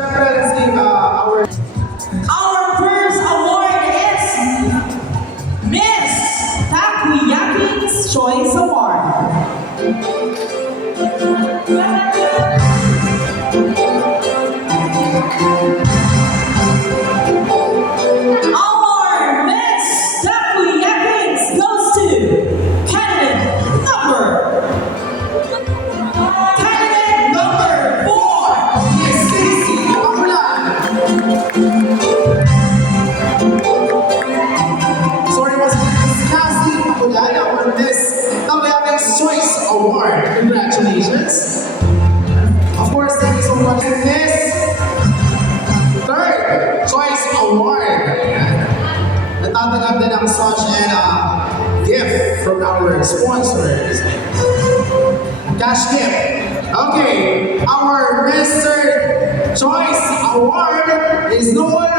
Let's give Our first award is Miss Takoyaki's Choice Award. Our Miss Takoyaki's goes to candidate number 4. Miss Stacy Pakulan. Sorry, was Miss Cassie Pakulan for this Takoyaki's Choice Award. Congratulations. Of course, thank you so much. And this third Choice Award. Natatanggap din ang such and gift from our sponsors. Cash gift. Okay, our Mr. Choice Award is no other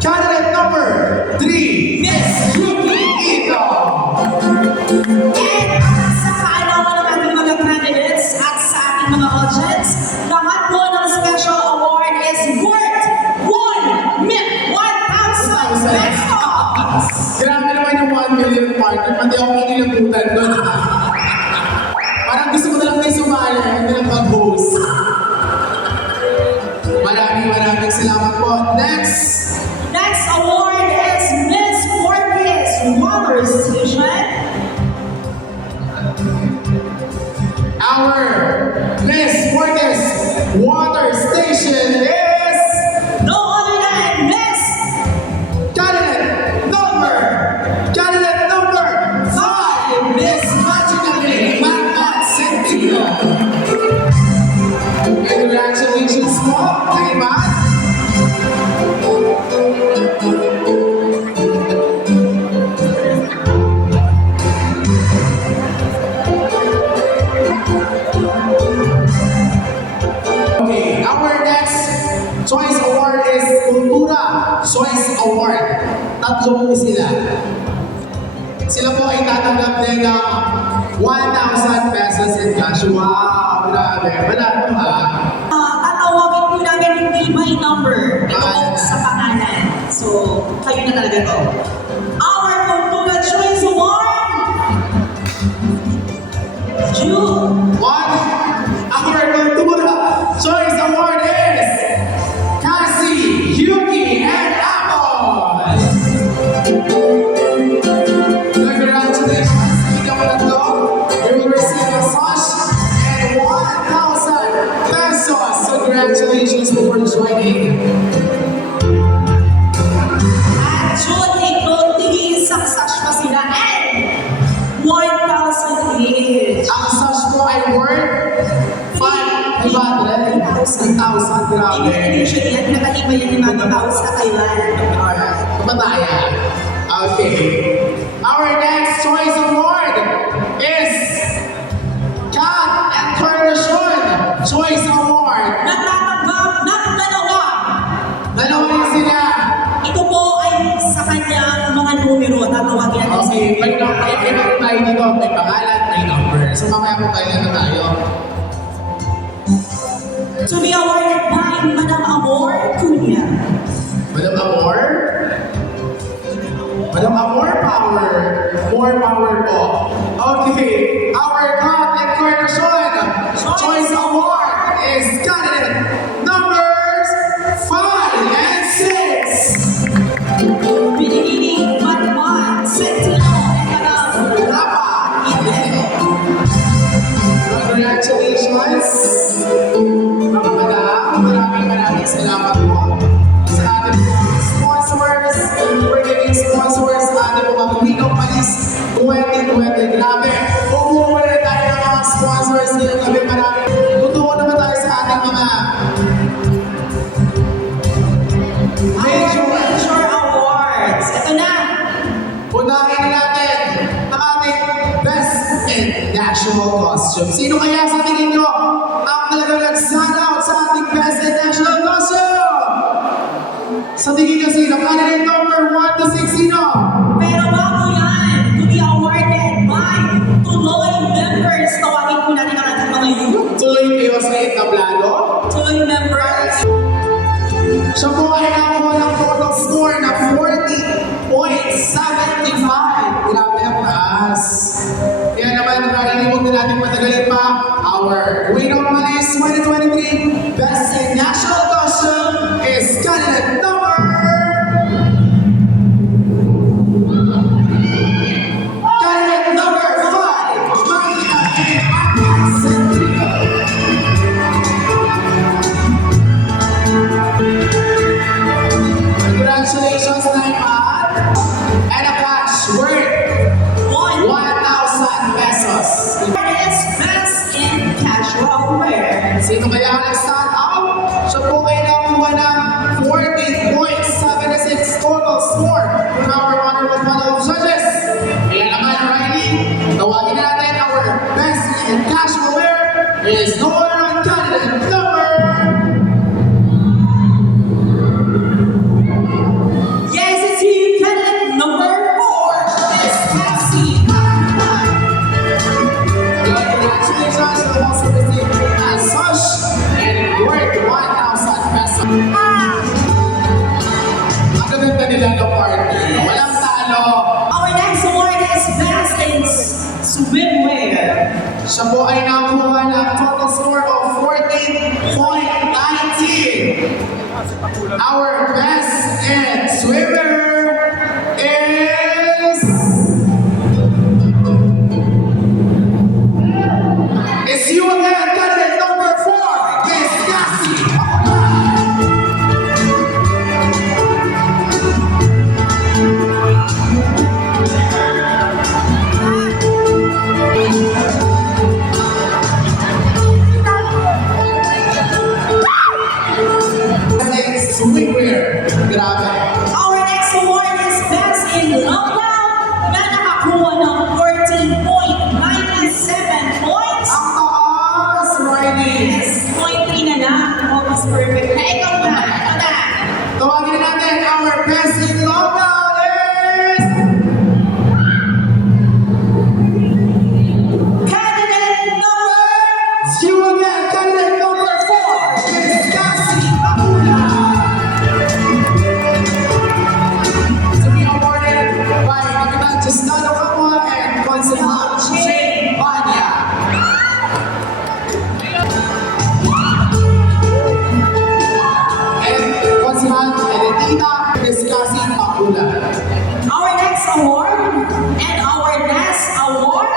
candidate number 3, Miss Yuki Ito. And sa kaalaman ng ating mga candidates at sa ating mga audience, lahat po ng special award is worth 1,000 pesos! Grabe naman yung 1 million partner, pati ako kinilabutan doon. Parang gusto ko na lang kayo sumali, hindi lang mag-host. Maraming salamat po. Next award is Miss Fortis Water Station. Our Miss Fortis Water Station is No other than Miss candidate number 5, Miss Magically Magmat Centino. Congratulations po, kay Matt. Okay, our next Choice Award is Kultura Choice Award. Tatlo po sila. Sila po ay tatanggap din ng 1,000 pesos in cash. Wow, grabe. Manalo ha. Tatawagin po namin yung tibay number. Ito po sa pangalan. So, kayo na talaga to. Our Kultura Choice Award! June! Our Kultura Choice Award is Cassie, Yuki, and Apple. Congratulations, Ikaw na to. You will receive a sash and 1,000 pesos. Congratulations for joining. At June, take note, tigil-saksash pa sila and 1,000 each. Ang sash mo ay worth 500. 1,000, grabe. Usually, yan, nakaiba yan yung mga tao sa Thailand. Alright, kabataya. Okay. Our next Choice Award is Cat and Coronation Choice Award. Natatanggap ng dalawa. Dalawa na sila. Ito po ay sa kanyang mga numero. Tatawagin natin sa Okay, may number tayo dito. May pangalan, may number. So mamaya po tayo na tayo. To be awarded by Madam Amor Cunha. Madam Amor? Madam Amor, power. More power po. Okay, our Cat and Coronation Choice Award is candidate numbers 5 and 6. Binibining Batman, Sentino, and Madam Rapa Ideo. Congratulations! Mga madam, maraming salamat po sa ating mga sponsors. We're giving sponsors sa ating mga Winong Malis 2020. Grabe! Umuwi na tayo ng mga sponsors ngayong gabi. Maraming tutuwa naman tayo sa ating mga Major Awards. Ito na. unahin natin ang ating Best in National Costume. Sino kaya sa tingin nyo ang talagang nag-stand out sa ating Best in National Costume? Sa tingin nyo sino? Candidate number 1 to 6 sino? Pero bago yan, to be awarded by Tuloy members, tawagin po natin ang matagalit pa, our Queen of Malis 2023 Best in National Costume is candidate number... Candidate number 5, Maria Centrico. Congratulations, Naimad! And a cash worth 1,000 pesos. Is best in casual wear. Sino kaya ang nag-stand out? Siya po ay nakuha ng 14.76 total score from our honorable panel of judges. Kaya naman, Riley, tawagin natin our best in casual wear is no other than candidate number... Yes, it's you, candidate number 4. It's Cassie. Congratulations to the most received as such and worth 1,000 pesos. Ang gaganda nila ng party. Walang talo. Our next award is best in swimwear. Siya po ay nakakuha ng total score of 14.90. Our best in swimmer is... It's you again, candidate number 4. Yes, Cassie. Swimwear. Grabe. Our next award is best in lockdown na nakakuha ng 14.97 points. Ang taas, Riley. Yes, 0.3 na lang. Almost perfect. Na ikaw na. Ikaw na. Tawagin natin our best in lockdown is... Candidate number... It's you again, candidate number 4. It's Cassie Abula. To be awarded by Kapitan Justano Kapwa and Consulat Jane Banya. And Consulat Eletita is Cassie Abula. Our next award and our last award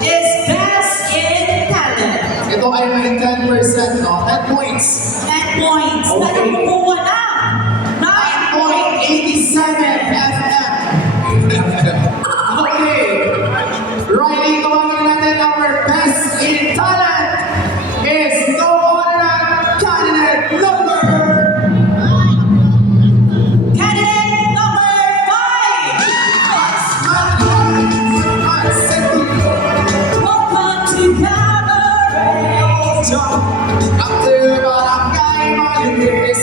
is best in talent. Ito ay may 10%, no? 10 points. 10 points. Na Okay. nakukuha na 9 9.87 FM. Okay. Riley, tawagin natin our best in talent is no other than candidate number... Candidate number 5. Welcome to Cabaret. Up to Barangay Malis.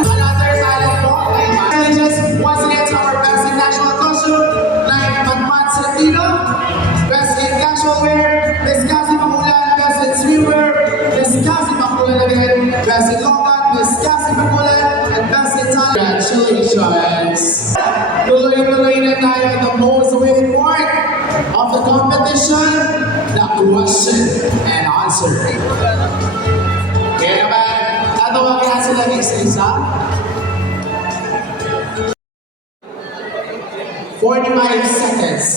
Another talent po kay Challenges once again to our best in national costume like Magmat Santino, best in casual wear, Miss Cassie Makulan, best in swimwear, Miss Cassie Makulan again, best in lockdown, Miss Cassie Makulan, and best in talent. Congratulations! Tuloy-tuloy na tayo at the most awaited part of the competition, the question and answer. Kaya naman, tatawagin natin sila isa-isa. 45 seconds.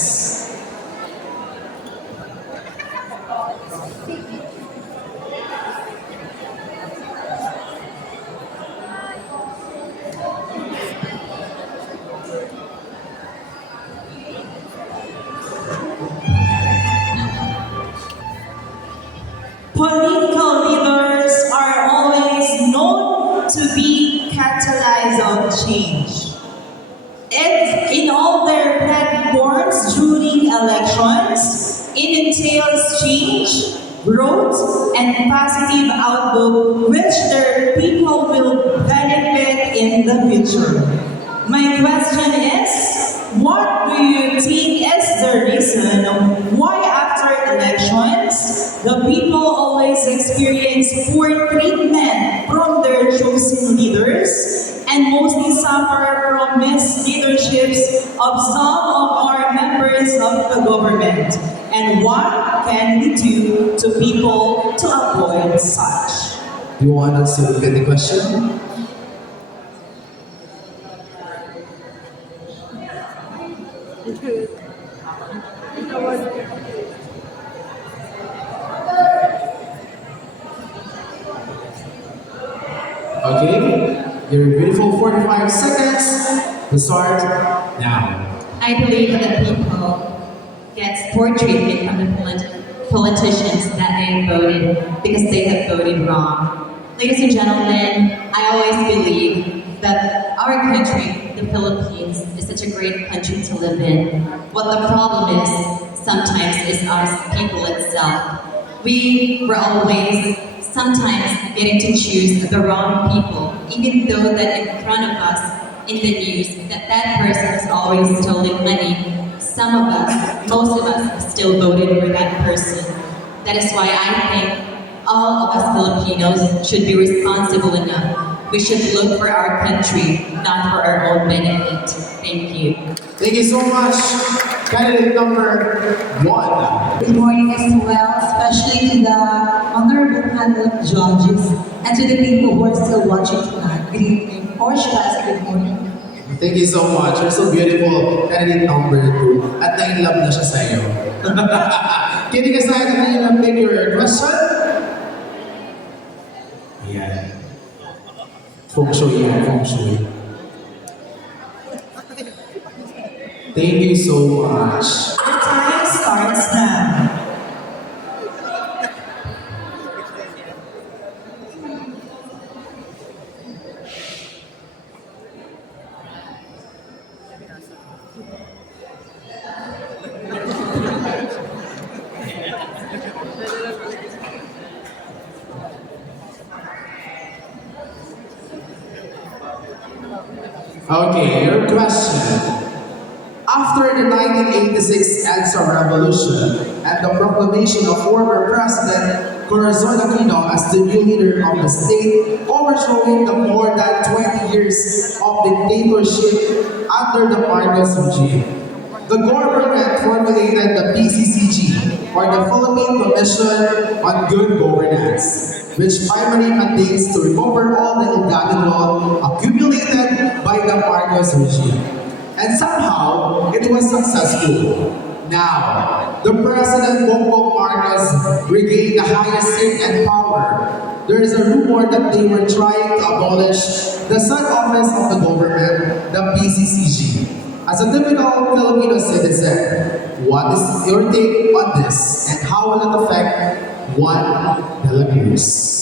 Political leaders are always known to be catalysts of change. In all their platforms during elections, it entails change, growth, and positive outlook which their people will benefit in the future. My question is, what do you think is the reason why after elections, the people always experience poor treatment from their chosen leaders and mostly suffer from misleaderships of some of our members of the government? And what can we do to people to avoid such? Do you want us to repeat the question? Okay, your beautiful 45 seconds to start now. I believe that people get poor treatment from the politicians that they voted because they have voted wrong. Ladies and gentlemen, I always believe that our country, the Philippines, is such a great country to live in. What the problem is sometimes is us people itself. We were always sometimes getting to choose the wrong people, even though that in front of us in the news that person is always stealing money. Some of us, most of us, have still voted for that person. That is why I think all of us Filipinos should be responsible enough. We should look for our country, not for our own benefit. Thank you. Thank you so much. Candidate number 1. Good morning as well, especially to the honorable panel of judges and to the people who are still watching tonight. Good evening, or should I say good morning? Thank you so much. You're so beautiful. Candidate number 2. At na-in-love na siya sa'yo. Kidding aside, can you take your question? Yeah. Feng shui yan, feng shui. Thank you so much. The time starts now. Okay, your question. After the 1986 EDSA revolution and the proclamation of former President Corazon Aquino as the new leader of the state, overthrowing the more than 20 years of dictatorship under the Marcos regime, the government formulated the PCCG, or the Philippine Commission on Good Governance, which primarily maintains to recover all the ill capital accumulated by the Marcos regime. And somehow, it was successful. Now, the President Bongbong Marcos regained the highest seat and power. There is a rumor that they were trying to abolish the sub office of the government, the PCCG. As a typical Filipino citizen, what is your take on this, and how will it affect one Filipinos?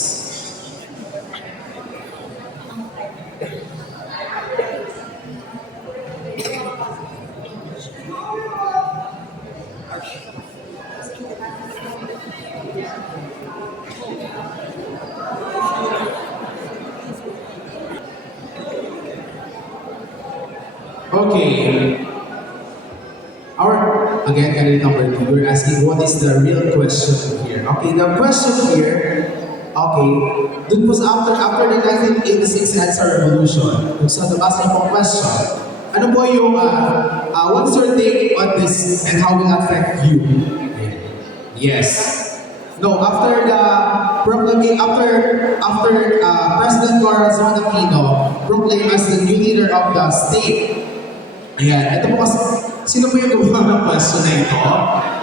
Okay. Again, candidate number 2, we're asking what is the real question here. Okay, the question here, okay, dun po sa after the 1986 EDSA revolution, kung sa tabas niyo pong question, ano po yung, what's your take on this and how will it affect you? Yes. No, after the after President Corazon Aquino proclaimed as the new leader of the state. Ayan, ito po kasi, sino po yung gumawa ng question na ito?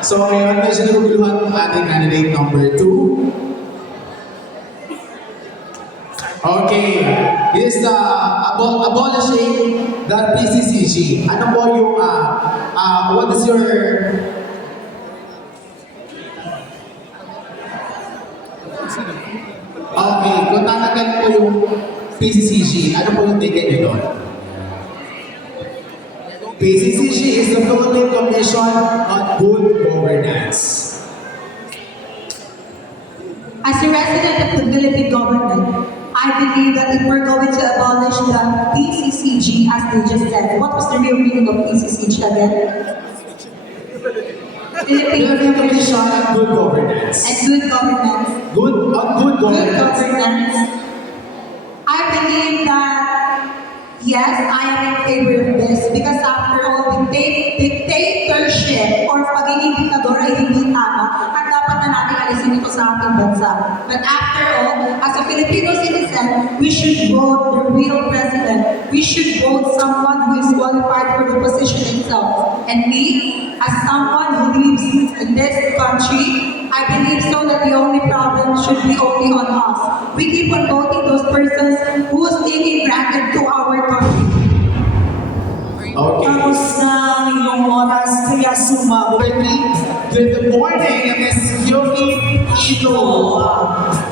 So ngayon, medyo naguguluhan ng ating candidate number 2. Okay, this is the abolishing the PCCG. Ano po yung, what is your... Okay, kung tatagal po yung PCCG, ano po yung ticket nyo doon? PCCG is the Philippine Commission on Good Governance. As a resident of the Philippine government, I believe that if we're going to abolish the PCCG, as they just said, what was the real meaning of PCCG again? Philippine Commission on Good Governance. And good governance. Good governance. Good governance. I believe that, yes, I am in favor of this because after all, we dictatorship or pagiging diktador ay hindi tama at dapat na natin alisin ito sa ating bansa. But after all, as a Filipino citizen, we should vote the real president. We should vote someone who is qualified for the position itself. And me, as someone who lives in this country, I believe so that the only problem should be only on us. We keep on voting those persons who is taking granted to our country. Okay. Tapos na ang iyong oras, kaya sumabot. Good morning, Miss Yuki Ito.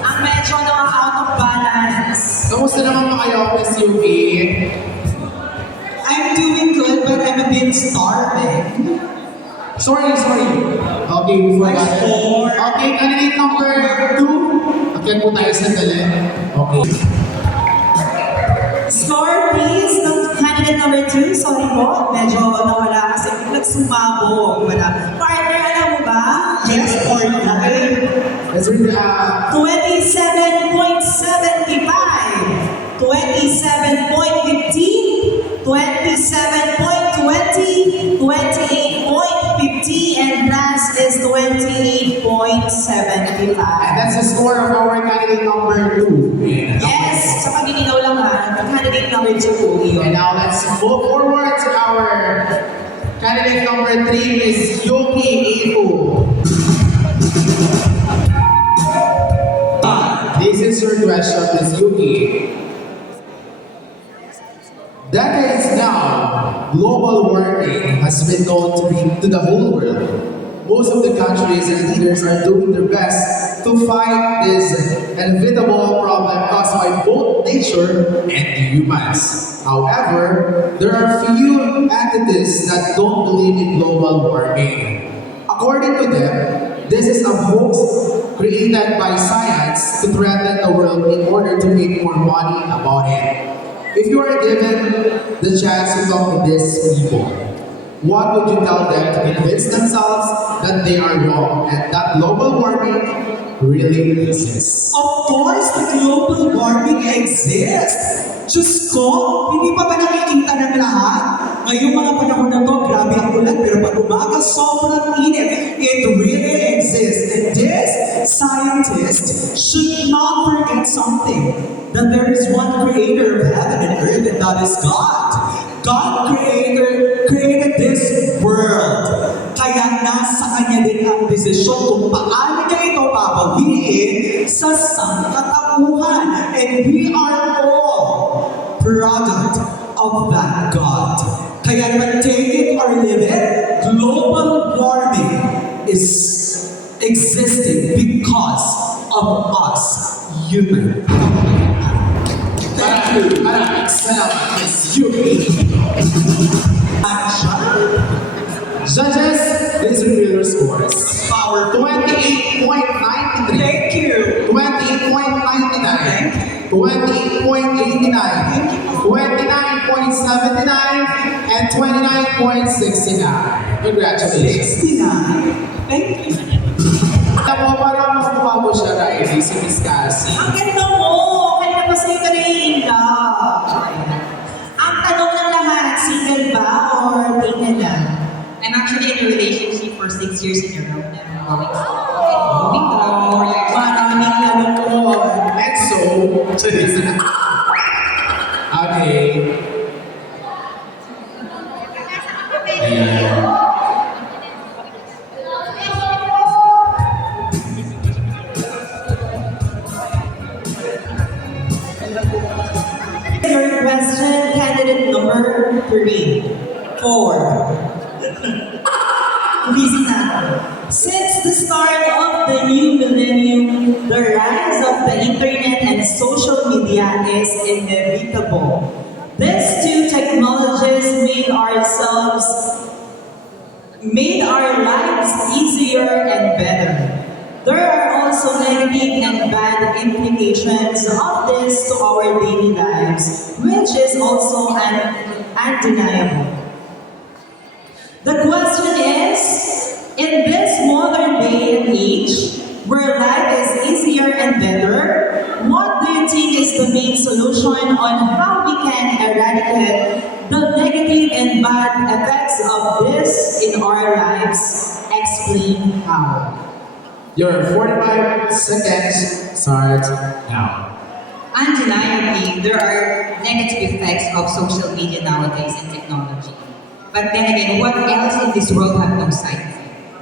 Ang medyo na out of balance. Kamusta naman pa kayo, Miss Yuki? I'm doing good, but I'm a bit starving. Sorry. Okay, we forgot. Okay, candidate number 2. Akyat po tayo sandali. Okay. Score please, ng candidate number 2. Sorry po, medyo nawala kasi nagsumabog. Partner, alam mo ba? Yes or no? Let's read 27.75, 27.15, 27.20, 28.50, and last is 28.75. And that's the score of our candidate number 2. Yes, sa pagiginaw lang ha, candidate number 2 po And yun. now let's move forward to our candidate number 3, Miss Yuki Ito. This is your question, Miss Yuki. Decades now, global warming has been known to the whole world. Most of the countries and leaders are doing their best to fight this inevitable problem caused by both nature and the humans. However, there are few entities that don't believe in global warming. According to them, this is a hoax created by science to threaten the world in order to make more money about it. If you are given the chance to talk to these people, what would you tell them to convince themselves that they are wrong and that global warming really exists? Of course, the global warming exists. Diyos ko, hindi pa ba nakikita ng lahat? Ngayong mga panahon na to, grabe ang ulan, pero pag umaga, sobrang init. It really exists. And this scientist should not forget something. That there is one creator of heaven and earth, and that is God. God created this world. Kaya nasa Kanya din ang desisyon kung paano niya ito papawiin sa sangkatauhan. And we are all product of that God. Kaya naman, take it or leave it, global warming is existing because of us, human. Maraming salamat, Miss Yuki. Judges, please reveal your scores. Power 28.93. Thank you. 28.99. 28.89. 29.79. And 29.69. Congratulations. 69. Thank you. Alam mo, parang mas mukha mo siya, Riley, si Miss Cassie. Ang ganda mo! Kaya pa sa'yo ka nai-in-love. Ang tanong ng lahat, single ba or dated na? I'm actually in a relationship for 6 years in a row now. Maraming tanong. And so, okay. Ayan. Your question, candidate number 3. 4. Listen na. Since the start of the new millennium, the rise of the internet and social media is inevitable. These two technologies made our lives easier and better. There are also negative and bad implications of this to our daily lives, which is also undeniable. The question is, in this modern day and age, where life is easier and better, what do you think is the main solution on how we can eradicate the negative and bad effects of this in our lives. Explain how. Your 45 seconds start now. Undeniably, there are negative effects of social media nowadays and technology. But then again, what else in this world have no side effect?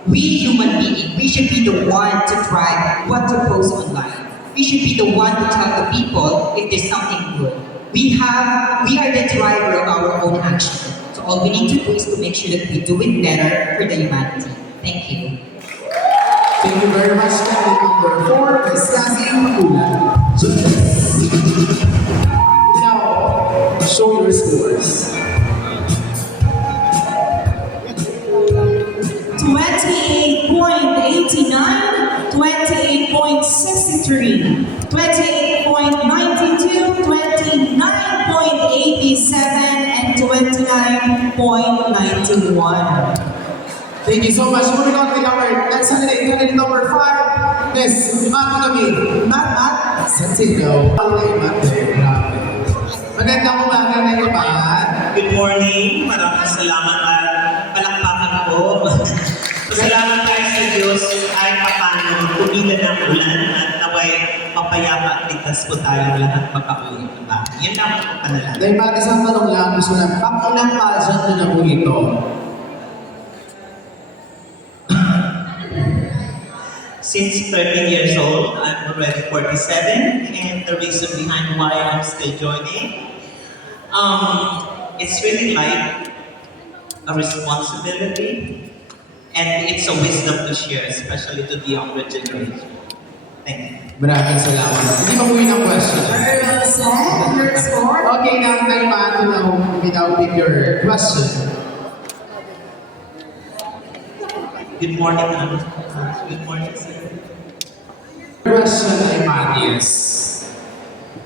We human beings, we should be the one to try what to post online. We should be the one to tell the people if there's something good. We are the driver of our own action. So all we need to do is to make sure that we do it better for the humanity. Thank you. Thank you very much, candidate number 4, Ms. Cassie Makulan. Now, show your scores. 28.89, 28.63, 28.92, 29.87, and 29.91. Thank you so much. Moving on with our next candidate number 5, Ms. Matt Santino. Okay, Matt. Grabe. Magandang umaga na iba. Good morning. Maraming salamat at palakpakan po. Salamat tayo sa Diyos ay papano tumila ng ulan at naway mapayapa at ligtas po tayong lahat magpapauwi ng bahay. Yan lang po panalangin. Dahil pati isang tanong lang, gusto na, pakunang pageant nyo na po ito. Since 13 years old, I'm already 47, and the reason behind why I'm still joining, it's really like a responsibility, and it's a wisdom to share, especially to the younger generation. Thank you. Maraming salamat. Hindi pa po yun ang question. Very well said. Your score. Okay, now time to now pick your question. Good morning, ma'am. Good morning, sir. Question ay Matthias.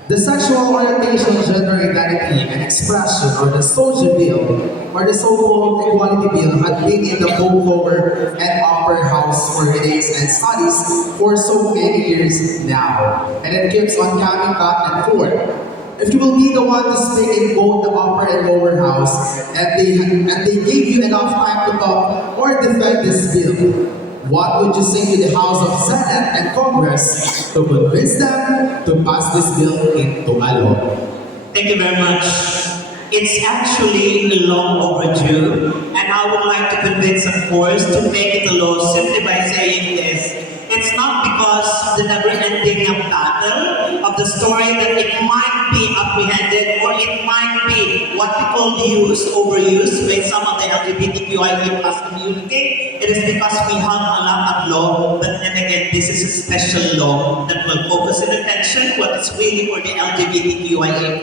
The sexual orientation, gender identity, and expression, or the social bill, or the so-called equality bill, had been in the both lower and upper house for hearings and studies for so many years now, and it keeps on coming back and forth. If you will be the one to speak in both the upper and lower house, and they gave you enough time to talk or defend this bill, what would you say to the House of Senate and Congress to convince them to pass this bill into a law? Thank you very much. It's actually long overdue, and I would like to convince, of course, to make it a law simply by saying this. It's not because of the never-ending battle of the story that it might be apprehended or it might be what we call overused by some of the LGBTQIA+ community. It is because we have a lot of law, but then again, this is a special law that will focus in attention what is really for the LGBTQIA+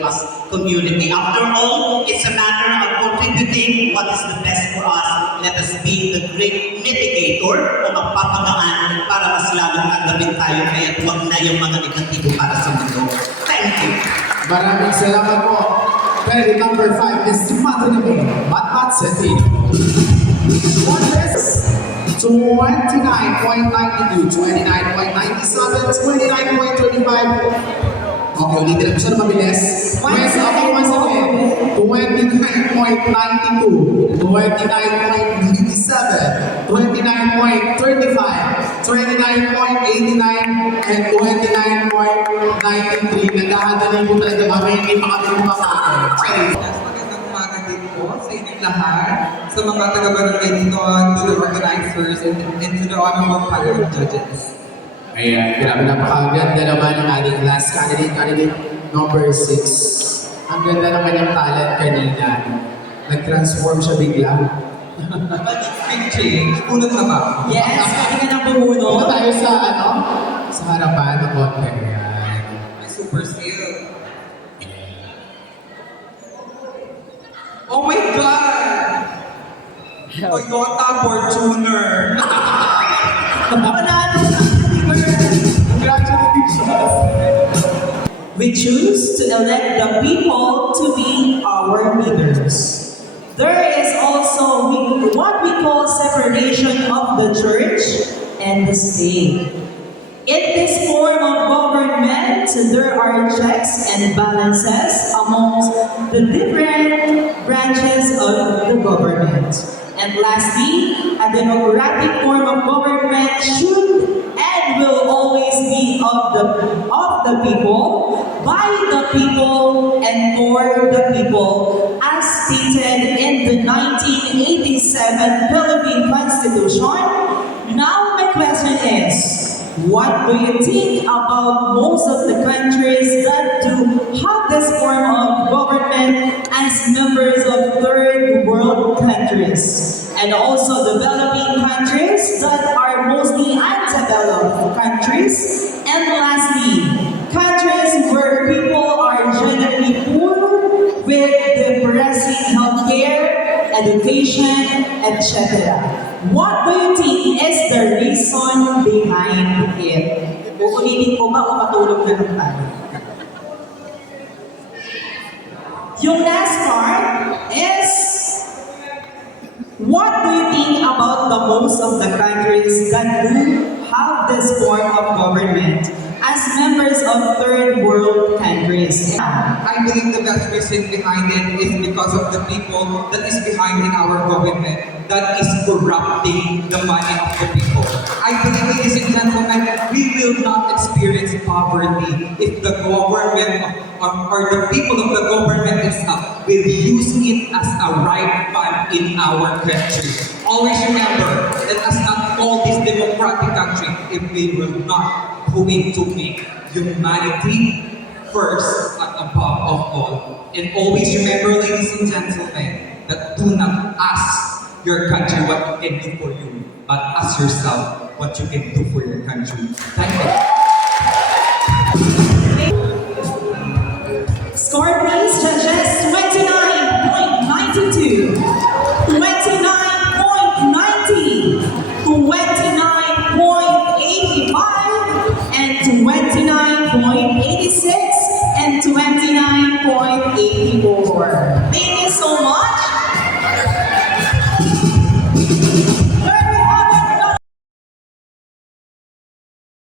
community. After all, it's a matter of contributing what is the best for us. Let us be the great mitigator o magpapagaan para mas lalong agawin tayo, kaya huwag na yung mga negatibo para sa mundo. Thank you. Maraming salamat po. Candidate number 5 is Matt Santino. What is 29.92, 29.97, 29.25? Okay, ulitin lang siya na mabilis. Once again, 29.92, 29.97, 29.35, 29.89, and 29.93. Nagkakadali po talaga kami, hindi pa kami kumakain. Yes, magandang umaga din po sa inyong lahat, sa mga taga-barangay dito, to the organizers, and to the honorable panel of judges. Ayan, grabe, napakaganda naman ang ating last candidate number 6. Ang ganda ng kanyang talent kanina. Nag-transform siya bigla. Big change, unat na ba? Yes, pwede ka nang Dito bumuno. tayo sa sa harapan ng konti. Ayan. May super sale. Oh my God! Toyota Fortuner! Panalo sa Congratulations! We choose to elect the people to be our leaders. There is also what we call separation of the church and the state. In this form of government, there are checks and balances amongst the different branches of the government. And lastly, a democratic form of government should and will always be of the people, by the people, and for the people, as stated in the 1987 Philippine Constitution. Now my question is, what do you think about most of the countries that do have this form of government as members of third world countries? And also developing countries that are mostly undeveloped countries. And lastly, countries where people are generally poor with depressing healthcare, education, etc. What do you think is the reason behind it? Uulitin ko ba o matulog na lang tayo? Yung last part is, what do you think about the most of the countries that do have this form of government as members of third world countries? I believe the best reason behind it is because of the people that is behind in our government that is corrupting the money of the people. I believe, ladies and gentlemen, we will not experience poverty if the government or the people of the government itself will use it as a right fund in our country. Always remember, let us not call this democratic country if we will not going to make humanity first and above of all. And always remember, ladies and gentlemen, that do not ask your country what it can do for you, but ask yourself what you can do for your country. Thank you. Score please, judges, 29.92, 29.90, 29.85, and 29.86, and 29.84.